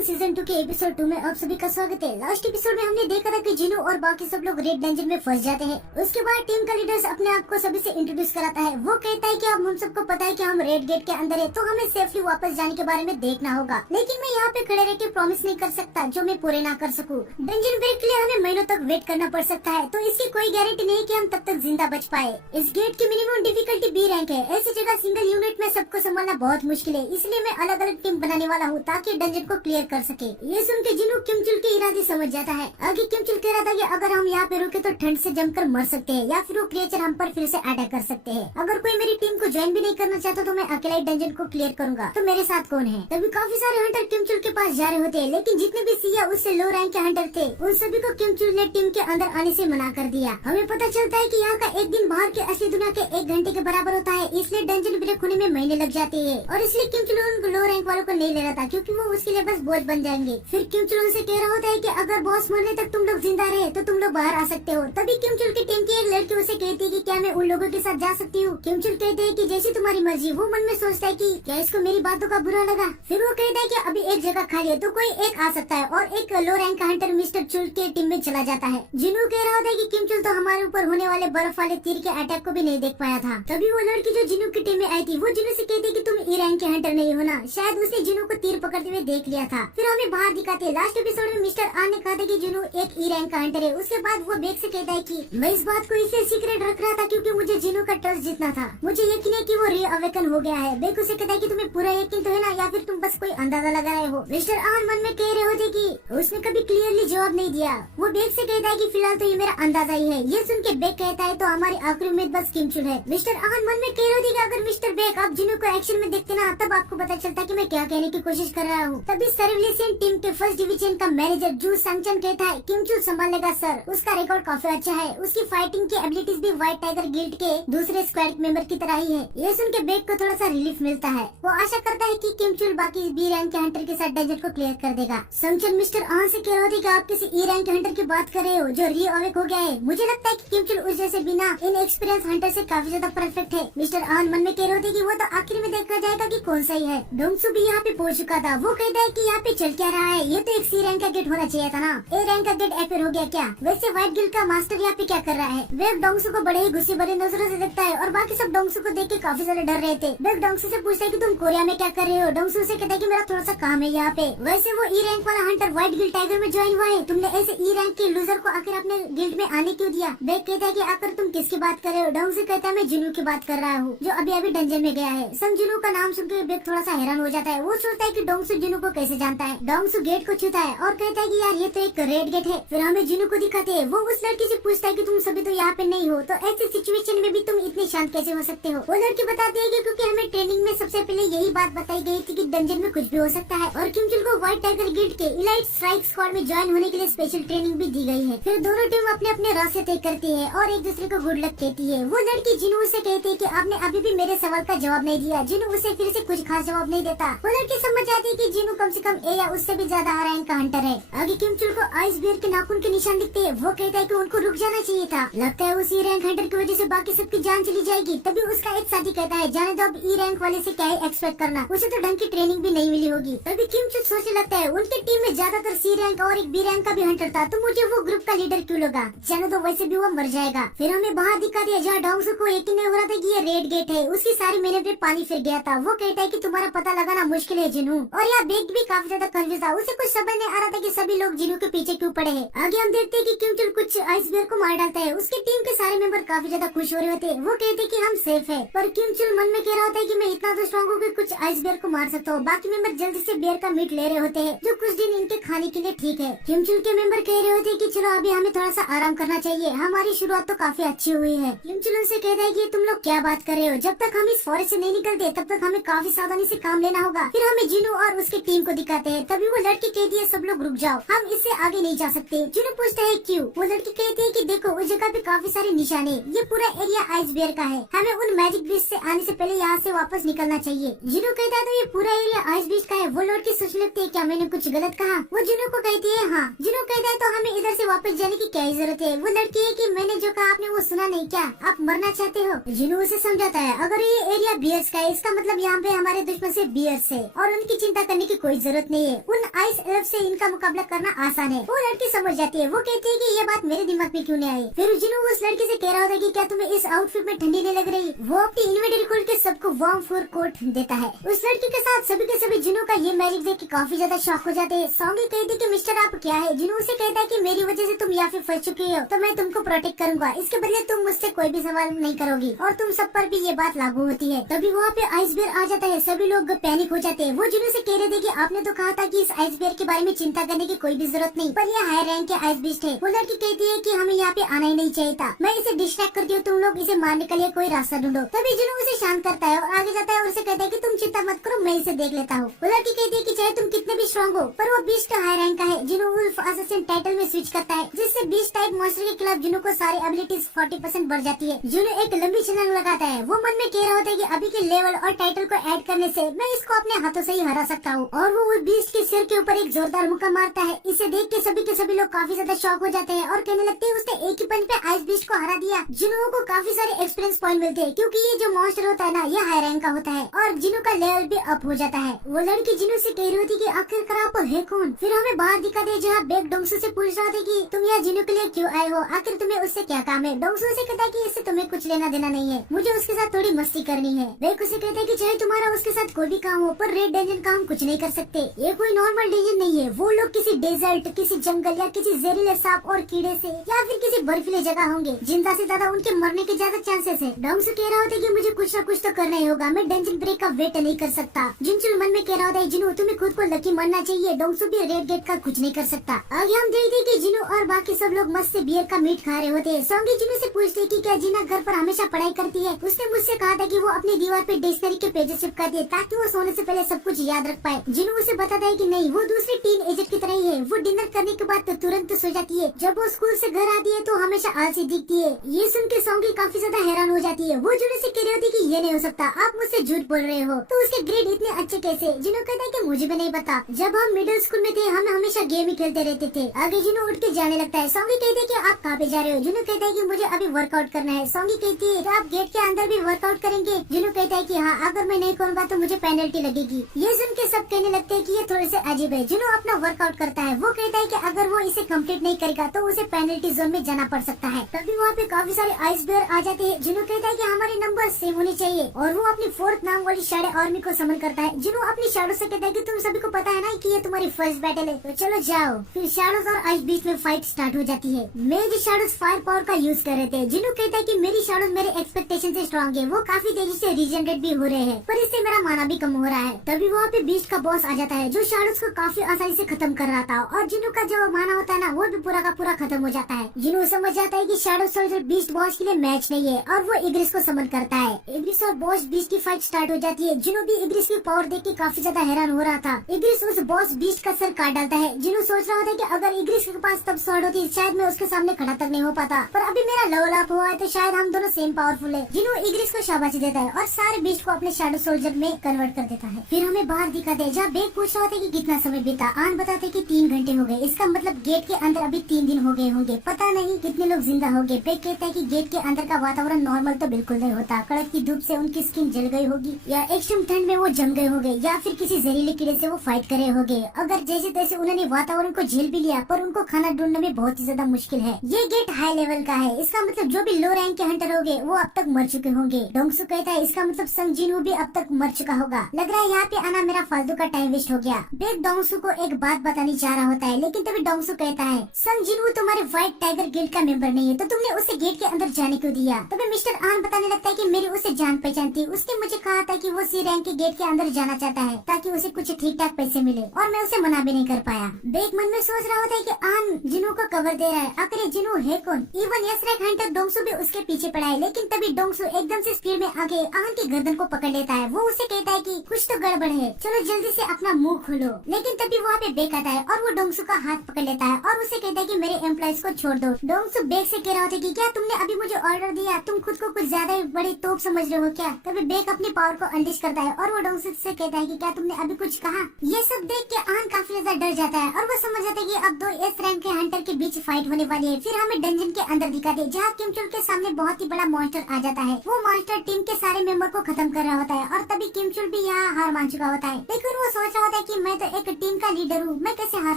King season 2 के episode 2 में आप सभी का स्वागत है। लास्ट एपिसोड में हमने देखा था कि जिनू और बाकी सब लोग रेड डंजन में फंस जाते हैं। उसके बाद टीम का लीडर्स अपने आप को सभी से इंट्रोड्यूस कराता है। वो कहता है कि अब हम सबको पता है कि हम रेड गेट के अंदर है, तो हमें सेफली वापस जाने के बारे में देखना होगा। लेकिन मैं यहाँ पे खड़े रह के प्रॉमिस नहीं कर सकता जो मैं पूरे ना कर सकूँ। डंजन ब्रेक के लिए हमें महीनों तक वेट करना पड़ सकता है, तो इसकी कोई गारंटी नहीं कि हम तब तक जिंदा बच पाए। इस गेट की मिनिमम डिफिकल्टी बी रैंक है। ऐसी जगह सिंगल यूनिट में सबको संभालना बहुत मुश्किल है, इसलिए मैं अलग अलग टीम बनाने वाला हूँ ताकि डंजन को क्लियर कर सके। ये सुन के जिनू किमचुल के इरादे समझ जाता है। आगे किमचुल कह रहा था कि अगर हम यहाँ पे रुके तो ठंड से जमकर मर सकते हैं या फिर वो क्रिएचर हम पर फिर से अटैक कर सकते हैं। अगर कोई मेरी टीम को ज्वाइन भी नहीं करना चाहता तो मैं अकेला ही डंजन को क्लियर करूंगा, तो मेरे साथ कौन है? तभी काफी सारे हंटर किमचुल के पास जा रहे होते हैं, लेकिन जितने भी सिया उससे लो रैंक के हंटर थे उन सभी को किमचुल ने टीम के अंदर आने से मना कर दिया। हमें पता चलता है कि यहाँ का एक दिन बाहर के असली दुनिया के 1 घंटे के बराबर होता है, इसलिए डंजन ब्रेक होने में महीने लग जाते हैं। और इसलिए किमचुल उन लो रैंक वालों को नहीं ले रहा था क्योंकि वो उसके लिए बस बोझ बन जाएंगे। फिर किमचुल उनसे कह रहा होता है कि अगर बॉस मरने तक तुम लोग जिंदा रहे तो तुम लोग बाहर आ सकते हो। तभी किमचुल की टीम की एक लड़की उसे कहती है कि क्या मैं उन लोगों के साथ जा सकती हूँ? किमचुल कहते हैं कि जैसी तुम्हारी मर्जी। वो मन में सोचता है कि क्या इसको मेरी बातों का बुरा लगा। फिर वो कहता है कि अभी एक जगह खाली है तो कोई एक आ सकता है, और एक लो रैंक का हंटर मिस्टर चुल के टीम में चला जाता है। जिनू कह रहा होता है कि किमचुल तो हमारे ऊपर होने वाले बर्फ वाले तीर के अटैक को भी नहीं देख पाया था। तभी वो लड़की जो जिनू की टीम में आई थी वो जिनू से कहती है कि तुम ई रैंक के हंटर नहीं हो ना। शायद उसने जिनू को तीर पकड़ते हुए देख लिया था। फिर हमें बाहर दिखाते हैं। लास्ट एपिसोड में मिस्टर आर ने कहा था कि जिनू एक ई रैंक का हंटर है। उसके बाद वो बेग से कहता है कि मैं इस बात को इसे सीक्रेट रख रहा था क्योंकि मुझे जिनू का ट्रस्ट जीतना था। मुझे यकीन है कि वो री अवेकन हो गया है। बेग उसे कहता है कि तुम्हें पूरा यकीन तो है ना, या फिर तुम बस कोई अंदाजा लगा रहे हो? मिस्टर आर मन में कह रहे होते कि उसने कभी क्लियरली जवाब नहीं दिया। वो बेग से कहता है कि फिलहाल तो ये मेरा अंदाजा ही है। ये सुन के बेग कहता है तो हमारी आखिरी उम्मीद बस किमचुल है। मिस्टर आर मन में कह रहे होते कि अगर मिस्टर बेग आप जिनू को एक्शन में देखते ना तब आपको पता चलता कि मैं क्या कहने की कोशिश कर रहा हूँ। तभी सर्विलेशन टीम के फर्स्ट डिवीजन का मैनेजर जू संगचन कहता है किमचुल संभाल लेगा सर, उसका रिकॉर्ड काफी अच्छा है। उसकी फाइटिंग की एबिलिटीज भी व्हाइट टाइगर गिल्ड के दूसरे स्क्वाड मेंबर की तरह ही है। ये सुन के बेग को थोड़ा सा रिलीफ मिलता है। वो आशा करता है कि किमचुल बाकी बी रैंक के हंटर के साथ डंजन को क्लियर कर देगा। संगचन मिस्टर आन से कह रहे थे कि आप किसी ई रैंक के हंटर की बात कर रहे हो जो री अवेक हो गया है। मुझे लगता है कि किमचुल उस जैसे बिना इन एक्सपीरियंस हंटर से काफी ज्यादा परफेक्ट है। मिस्टर आन मन में कह रहे थे कि वो तो आखिर में देखा जाएगा कि कौन सही है। डोंगसू भी यहाँ पे पहुंच चुका था। वो कहता है कि यहाँ पे चल क्या रहा है? ये तो एक सी रैंक का गेट होना चाहिए था ना, ए रैंक का गेट एफिर हो गया क्या? वैसे व्हाइट गिल्ड का मास्टर यहाँ पे क्या कर रहा है? वेब डोंगसू को बड़े ही गुस्से भरे नजरों से देखता है और बाकी सब डोंगसू को देख के काफी ज्यादा डर रहे थे। वेब डोंगसू से पूछता है कि तुम कोरिया में क्या कर रहे हो? डोंगसू से कहता है कि मेरा थोड़ा सा काम है यहाँ पे। वैसे वो ई रैंक वाला हंटर व्हाइट गिल्ड टाइगर में ज्वाइन हुआ है, तुमने ऐसे ई रैंक के लूजर को आखिर अपने गिल्ड में आने क्यों दिया? बेग कहता है कि आखिर तुम किसकी बात कर रहे हो? डोंगसू कहता है मैं जिनू की बात कर रहा हूँ जो अभी अभी डंजन में गया है। संग जिनू का नाम सुनकर बेग थोड़ा सा हैरान हो जाता है। वो सोचता है कि डोंगसू जिनू को कैसे जानता है। डोंगसू गेट को छूता है और कहता है कि यार ये तो एक रेड गेट है। फिर हमें जिनू को दिखाते हैं। वो उस लड़की से पूछता है कि तुम सभी तो यहाँ पे नहीं हो, तो ऐसी सिचुएशन में भी तुम इतने शांत कैसे हो सकते हो? वो लड़की बताती है कि क्योंकि हमें ट्रेनिंग में सबसे पहले यही बात बताई गई थी कि डंजन में कुछ भी हो सकता है, और किमचुल को व्हाइट टाइगर गिल्ड के इलाइट स्ट्राइक स्क्वाड में ज्वाइन होने के लिए स्पेशल ट्रेनिंग भी दी गई है। फिर दोनों टीम अपने अपने रास्ते तय करती है और एक दूसरे को गुड लक कहती है। वो लड़की जिनू से कहती है कि आपने अभी भी मेरे सवाल का जवाब नहीं दिया। जिनू उसे फिर से कुछ खास जवाब नहीं देता। वो लड़की समझ जाती है कि जिनू कम से कम ए या उससे भी ज्यादा रैंक का हंटर है। आगे किमचुल को आइस बियर के नाखून के निशान दिखते हैं। वो कहता है कि उनको रुक जाना चाहिए था। लगता है उस ई रैंक हंटर की वजह से बाकी सबकी जान चली जाएगी। तभी उसका एक साथी कहता है जाने दो, अब ई रैंक वाले से क्या ही एक्सपेक्ट करना, उसे तो ढंग की ट्रेनिंग भी नहीं मिली होगी। तभी किमचुल सोचने लगता है उनकी टीम में ज्यादातर सी रैंक और एक बी रैंक का भी हंटर था, तो मुझे वो ग्रुप का लीडर क्यों लगा? जाने दो, वैसे भी वो मर जाएगा। फिर हमें बाहर दिखा दिया जहाँ डोंगसू को यकीन नहीं हो रहा था कि ये रेड गेट है। उसकी सारी मेहनत पे पानी फिर गया था। वो कहता है कि तुम्हारा पता लगाना मुश्किल है जिनू। और यहाँ बेग भी काफी ज्यादा कंफ्यूज था। उसे कुछ समझ नहीं आ रहा था कि सभी लोग जिनू के पीछे क्यों पड़े हैं। आगे हम देखते हैं कि किमचुल कुछ आइस बियर को मार डालता है। उसकी टीम के सारे मेंबर काफी ज्यादा खुश हो रहे होते हैं। वो कहते हैं कि हम सेफ है, पर किमचुल मन में कह रहा होता है कि मैं इतना तो स्ट्रॉन्ग हूँ कि कुछ आइस बियर को मार सकता हूँ। बाकी मेंबर जल्दी से बियर का मीट ले रहे होते हैं जो कुछ दिन इनके खाने के लिए ठीक है। किमचुल के मेंबर कह रहे होते हैं कि चलो अभी हमें थोड़ा सा आराम करना चाहिए, हमारी शुरुआत तो काफी अच्छी हुई है। किमचुल उनसे कहता है कि तुम लोग क्या बात कर रहे हो? जब तक हम इस फॉरेस्ट से नहीं निकलते तब तक हमें काफी सावधानी से काम लेना होगा। फिर हमें जिनू और उसकी टीम को दिखाते हैं। तभी वो लड़की कहती है सब लोग रुक जाओ, हम इससे आगे नहीं जा सकते। जिनू पूछता है क्यों? वो लड़की कहती है कि देखो उस जगह पे काफी सारे निशान है, ये पूरा एरिया आइस बियर का है, हमें उन मैजिक ब्रिज से आने से पहले यहाँ से वापस निकलना चाहिए। जिनू कहता है तो ये पूरा एरिया आइस ब्रिज का है। वो लड़की सोच लगती है क्या मैंने कुछ गलत कहा? वो जिनू को कहती है हाँ। जिनू कहता है तो हमें इधर से वापस जाने की क्या जरूरत है? वो लड़की है कि मैंने जो कहा आपने वो सुना नहीं क्या? आप मरना चाहते हो? जिनू उसे समझाता है अगर ये एरिया बियर्स का है इसका मतलब यहाँ पे हमारे दुश्मन से बियर्स है और उनकी चिंता करने की कोई जरूरत जरूरत नहीं है, उन आइस एल्फ से इनका मुकाबला करना आसान है। वो लड़की समझ जाती है, वो कहती है कि ये बात मेरे दिमाग में क्यों नहीं आई। फिर जिनू उस लड़की से कह रहा होता है कि क्या तुम्हें इस आउटफिट में ठंडी नहीं लग रही। वो अपनी इन्वेंटरी खोल के सबको वार्म फर कोट देता है। उस लड़की के साथ सभी के सभी जिनू का ये मैजिक देख के काफी ज्यादा शॉक हो जाते हैं। सॉन्गी कहती है कि मिस्टर आप क्या है। जिनू उसे कहता है कि मेरी वजह से तुम यहाँ पे फंस चुकी हो, तो मैं तुमको प्रोटेक्ट करूंगा, इसके बदले तुम मुझसे कोई भी सवाल नहीं करोगी और तुम सब पर भी ये बात लागू होती है। तभी वहाँ पे आइस बेयर आ जाता है, सभी लोग पैनिक हो जाते हैं। वो जिनू से कह रहे थे कि आपने तो कहा था कि इस आइस बेयर के बारे में चिंता करने की कोई भी जरूरत नहीं, पर यह हाई रैंक के आइस बीस्ट है। वो लड़की कहती है कि हमें यहाँ पे आना ही नहीं चाहिए था, मैं इसे डिस्ट्रैक्ट करती हूँ, तुम लोग इसे मारने के लिए कोई रास्ता ढूंढो। तभी जिनू उसे शांत करता है और आगे जाता है और उसे कहता है कि तुम चिंता मत करो, मैं इसे देख लेता हूँ। वो लड़की कहती है कि चाहे तुम कितने भी स्ट्रॉन्ग हो, पर वो बीस्ट हाई रैंक का है। जिनू वुल्फ असैसिन टाइटल में स्विच करता है, जिससे बीस्ट टाइप मॉन्स्टर के खिलाफ जिनू को सारी एबिलिटीज 40% बढ़ जाती है। जिनू एक लंबी छलांग लगाता है। वो मन में कह रहा होता है कि अभी के लेवल और टाइटल को ऐड करने से मैं इसको अपने हाथों से ही हरा सकता हूँ। और वो बीस्ट के सिर के ऊपर एक जोरदार मुक्का मारता है। इसे देख के सभी लोग काफी ज्यादा शॉक हो जाते हैं और कहने लगते हैं उसने एक ही पंच पे आइस बीस्ट को हरा दिया। जिनू को काफी सारे एक्सपीरियंस पॉइंट मिलते हैं, क्योंकि ये जो मॉन्स्टर होता है ना, ये हाई रैंक का होता है और जिनू का लेवल भी अप हो जाता है। वो लड़की जिनू से कह रही होती कि आखिरकार आप है कौन। फिर हमें बाहर दिखा दे जहाँ बेग डोंगसू से पूछ रहा था कि तुम यहाँ जिनू के लिए क्यों आए हो, आखिर तुम्हें उससे क्या काम है। डोंगसू से कहता है कि इससे तुम्हें कुछ लेना देना नहीं है, मुझे उसके साथ थोड़ी मस्ती करनी है। बेग उसे कहता है कि चाहे तुम्हारा उसके साथ कोई भी काम हो, पर रेड डेंजन का हम कुछ नहीं कर सकते। ये कोई नॉर्मल डेंजन नहीं है, वो लोग किसी डेजर्ट, किसी जंगल या किसी जहरीले सांप और कीड़े से या फिर किसी बर्फीली जगह होंगे। जिंदा से ज्यादा उनके मरने के ज्यादा चांसेस है। डोंगसू कह रहा होता है कि मुझे कुछ न कुछ तो करना ही होगा, मैं डेंजन ब्रेक का वेट नहीं कर सकता। जिनचुल मन में कह रहा होता है जिनू तुम्हें खुद को लकी मानना चाहिए, डोंगसू भी रेड गेट का कुछ नहीं कर सकता। आगे हम देखते हैं कि जिनू और बाकी सब लोग मस्त से बियर का मीट खा रहे होते हैं। सॉन्गी जिनू से पूछती है कि क्या जीना घर पर हमेशा पढ़ाई करती है। उसने मुझसे कहा था कि वो अपनी दीवार पे डिक्शनरी के पेजेस चिपकाती है ताकि वो सोने से पहले सब कुछ याद रख पाए। जिनू उसे बताता है कि नहीं, वो दूसरी टीन एजेंट की तरह ही है। वो डिनर करने के बाद तुरंत सो जाती है। जब वो स्कूल से घर आती है तो हमेशा आलसी दिखती है। ये सुन के सॉन्गी काफी ज्यादा हैरान हो जाती है। वो जिनू से कह रही होती है कि ये नहीं हो सकता, आप मुझसे झूठ बोल रहे हो, तो उसके ग्रेड इतने अच्छे कैसे। जिनू कहता है कि मुझे भी नहीं पता, जब हम मिडिल स्कूल में थे हम हमेशा गेम ही खेलते रहते थे। आगे जिनू उठ के जाने लगता है। सॉन्गी कहती है कि आप कहाँ पे जा रहे हो। जिनू कहता है कि मुझे अभी वर्कआउट करना है। सॉन्गी कहती है आप गेट के अंदर भी वर्कआउट करेंगे। जिनू कहता है कि हाँ, अगर मैं नहीं करूँगा तो मुझे पेनल्टी लगेगी। ये सुन के सब कहने लगते हैं कि ये थोड़े से अजीब है। जिनू अपना वर्कआउट करता है। वो कहता है कि अगर वो इसे कंप्लीट नहीं करेगा तो उसे पेनल्टी जोन में जाना पड़ सकता है। तभी वहाँ पे काफी सारे आइस बेयर आ जाते हैं। जिनू कहता है कि हमारे नंबर सेम होने चाहिए और वो अपनी 4th नाम वाली शैडो आर्मी को समन करता है। जिनू अपनी शैडो से कहता है कि तुम सभी को पता है ना कि ये तुम्हारी फर्स्ट बैटल है, तो चलो जाओ। फिर शैडोज और आइस बीच में फाइट स्टार्ट हो जाती है। मेरे शैडोज फायर पावर का यूज कर रहे थे। जिनू कहता है कि मेरी शैडोज मेरे एक्सपेक्टेशन से स्ट्रॉन्ग है, वो काफी तेजी से रीजनरेट भी हो रहे हैं, पर इससे मेरा माना भी कम हो रहा है। तभी वहाँ पे बीस्ट का बॉस आ जाता है जो शैडोज को काफी आसानी से खत्म कर रहा था और जिनू का जो माना होता है ना, वो भी पूरा का पूरा खत्म हो जाता है। जिनू समझ जाता है कि शैडो सोल्जर बीस्ट बॉस के लिए मैच नहीं है और वो इग्रिस को समन करता है। इग्रिस और बॉस बीस्ट की फाइट स्टार्ट हो जाती है। जिनू भी इग्रिस की पावर देख के काफी ज्यादा हैरान हो रहा था। इग्रिस उस बॉस बीस्ट का सर काट डालता है। जिनू सोच रहा होता है कि अगर इग्रिस के पास तब स्वॉर्ड होती शायद मैं उसके सामने खड़ा तक नहीं हो पाता, पर अभी मेरा लेवल अप हुआ है तो शायद हम दोनों सेम पावरफुल है। जिनू इग्रिस को शाबाशी देता है और सारे बीस्ट को अपने शैडो सोल्जर में कन्वर्ट कर देता है। फिर हमें बाहर दिखाते हैं जहाँ बेग पूछ रहा होता है कि कितना समय बीता। आन बताते कि 3 घंटे हो गए, इसका मतलब गेट के अंदर अभी 3 दिन हो गए होंगे, पता नहीं कितने लोग जिंदा हो गए। बेग कहता है कि गेट के अंदर का वातावरण नॉर्मल तो बिल्कुल नहीं होता, कड़क की धूप से उनकी स्किन जल गई होगी या एक्सट्रीम ठंड में वो जम गए होंगे या फिर किसी जहरीले कीड़े से वो फाइट करे होंगे। अगर जैसे तैसे उन्होंने वातावरण को झेल भी लिया, पर उनको खाना ढूंढने में बहुत ही ज्यादा मुश्किल है। ये गेट हाई लेवल का है, इसका मतलब जो भी लो रैंक के हंटर होंगे वो अब तक मर चुके होंगे। डोंगसू कहता है इसका मतलब संग जिनू भी अब तक मर चुका होगा। लग रहा है यहाँ पे आना मेरा फालतू का टाइम वेस्ट हो गया। बेग डोंगसू को एक बात बतानी चाह रहा होता है, लेकिन तभी डोंगसू कहता है संग जिनू तुम्हारे व्हाइट टाइगर गिल्ड का मेंबर नहीं है, तो तुमने उसे गेट के अंदर जाने क्यों दिया। तभी मिस्टर आन बताने लगता है कि मेरी उसे जान पहचान थी, उसने मुझे कहा था कि वो सी रैंक के गेट के अंदर जाना चाहता है ताकि उसे कुछ ठीक ठाक पैसे मिले, और मैं उसे मना भी नहीं कर पाया। बेग मन में सोच रहा होता है कि आन जिनू को कवर दे रहा है, आखिर जिनू है कौन। Even yes rank Hunter Dongsu भी उसके पीछे पड़ा है, लेकिन तभी डोंगसू एकदम से स्पीड में आके आन की गर्दन को पकड़ लेता है। वो उसे कहता है कि कुछ तो गड़बड़ है, चलो जल्दी से अपना मुंह खोलो। लेकिन तभी वहाँ पे बेग आता है और वो डोंगसू का हाथ पकड़ लेता है और उसे कहता है कि मेरे एम्प्लॉइज को छोड़ दो। डोंगसू बेग से कह रहा होता है कि क्या तुमने अभी मुझे ऑर्डर दिया, तुम खुद को कुछ ज्यादा ही बड़ी तोप समझ रहे हो क्या। तभी बेग अपनी पावर को अनलिश करता है और वो डोंगसू से कहता है कि क्या तुमने अभी कुछ कहा। ये सब देख के आन काफी लेजर डर जाता है और वो समझ जाता है कि अब 2 एस रैंक के हंटर के बीच फाइट होने वाली है। फिर हमें डंजन के अंदर दिखाते हैं जहाँ किम चुल के सामने बहुत ही बड़ा मॉन्स्टर आ जाता है। वो मॉन्स्टर टीम के सारे मेंबर को खत्म कर रहा होता है और तभी किम चुल भी यहाँ हार मान चुका होता है। लेकिन वो सोच रहा होता है कि मैं तो एक टीम का लीडर हूँ, मैं कैसे हार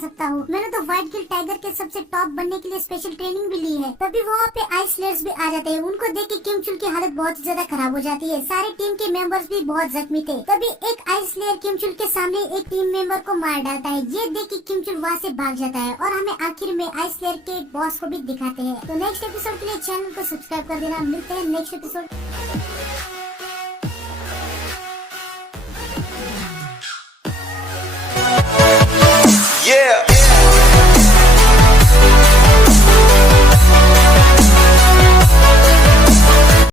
सकता हूँ, मैंने तो व्हाइट गिल टाइगर के सबसे टॉप बनने के लिए स्पेशल ट्रेनिंग भी ली है। तभी वहाँ पे आइस स्लेयर्स भी आ जाते हैं। उनको देख के किम चुल की हालत बहुत ज्यादा खराब हो जाती है। सारे टीम के मेंबर्स भी बहुत जख्मी थे। तभी एक आइस स्लेयर किम चुल के सामने एक टीम मेंबर को मार डालता है। ये देख के किम चुल वहाँ से भाग जाता है और हमें आखिर में आइस स्लेयर के बॉस को भी दिखाते हैं। तो नेक्स्ट एपिसोड के लिए चैनल को सब्सक्राइब कर देना। मिलते हैं नेक्स्ट एपिसोड।